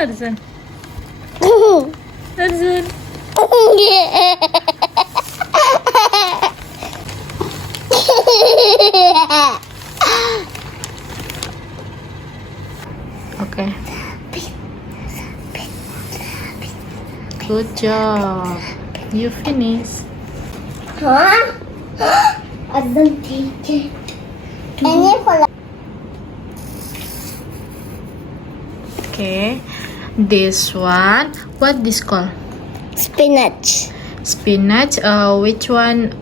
Tarzan. Tarzan. Okay. Good job. You finish. Huh? I don't take it. Okay. This one, what this called? Spinach. Spinach. Which one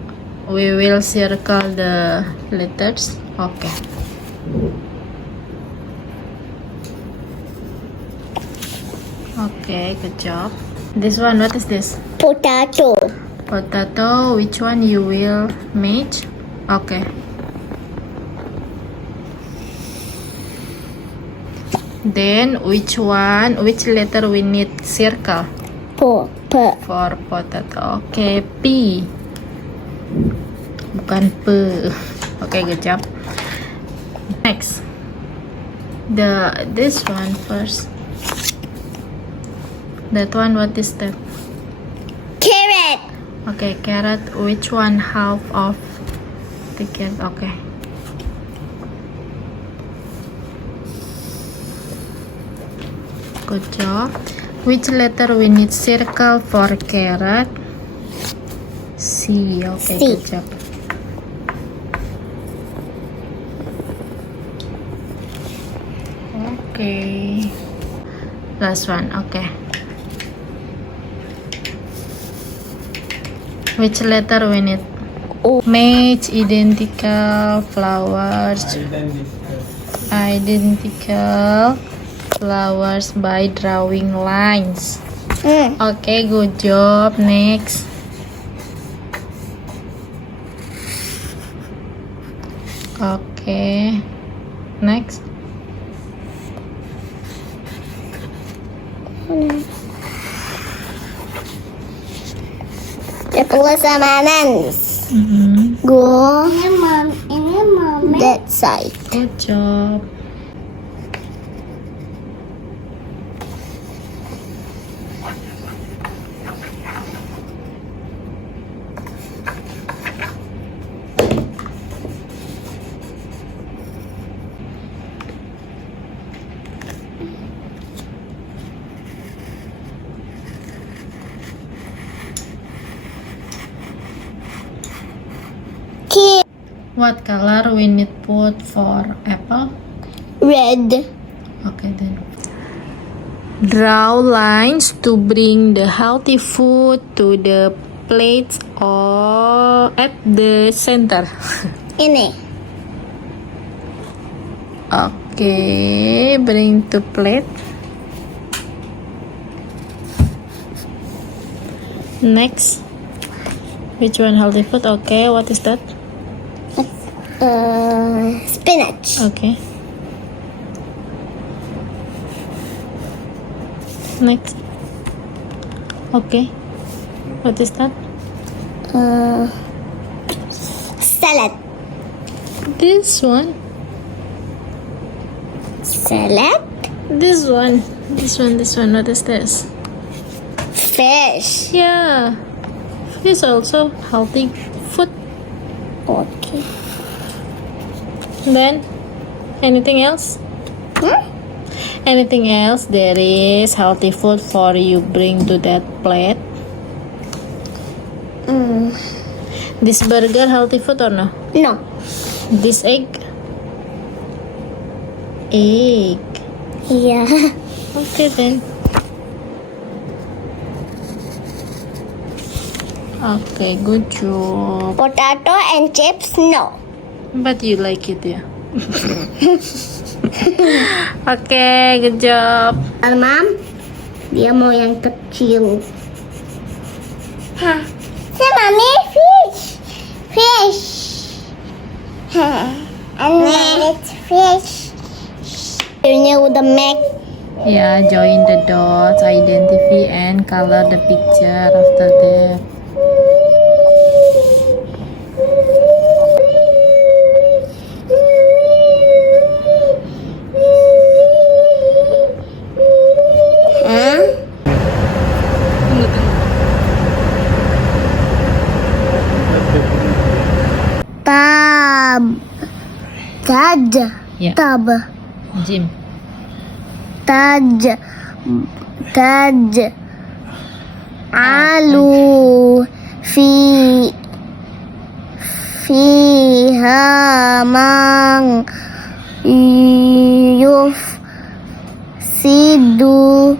we will circle the letters? Okay. Okay, good job. This one, what is this? Potato. Potato. Which one you will match? Okay. Then which letter we need circle? P. For potato. Okay, P. Bukan P. Okay, good job. Next. This one first. That one, what is that? Carrot. Okay, carrot. Which one half of the carrot? Okay. Good job. Which letter we need circle for carrot? C. Okay, C. good job. Okay. Last one. Okay. Which letter we need? O. Match identical flowers. Identical flowers by drawing lines. Okay, good job. Next. Okay. Next. Plus makanan. Go. That side. Good job. Key. What color we need put for apple? Red. Okay then. Draw lines to bring the healthy food to the plates or at the center. Ini. Okay, bring to plate. Next, which one healthy food? Okay, what is that? Spinach. Okay. Next. Okay. What is that? Salad. This one. Salad. This one. This one. This one. What is this? Fish. Yeah. Fish also healthy food. Okay. Then, anything else? Anything else? There is healthy food for you bring to that plate. This burger healthy food or no? No. This egg? Egg. Yeah. Okay then. Okay, good job. Potato and chips. No. But you like it, yeah. Okay, good job. Mom, dia mau yang kecil. Hah? Mami, fish. Fish. And it's fish. Ini udah make. Yeah, join the dots, identify and color the picture after that. Taj. Yeah. Tab. Jim. Taj. Alu. Fiha mang. Sidu.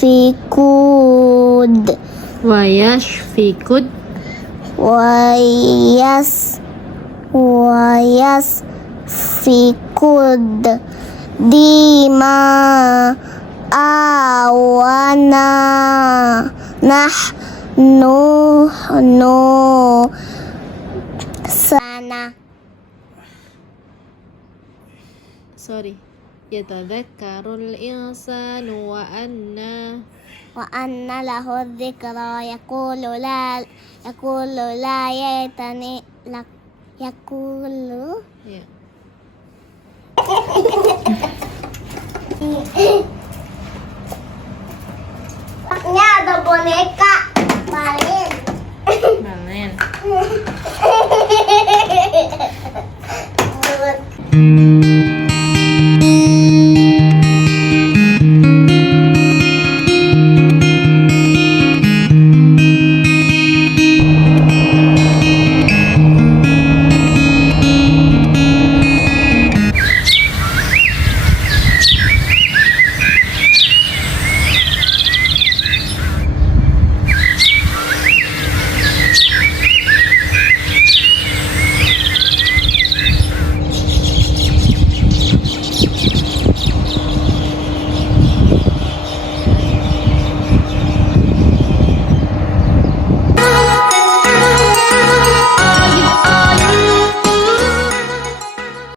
Fikud. Wayash fikud. Wayas fikud dima awana nahnu sana. Sorry. Yatadhakkarul insanu wa anna lahu dzikra yaqulu la yatani lak yaqulu. Yeah. Paknya ada boneka Balin. Balin.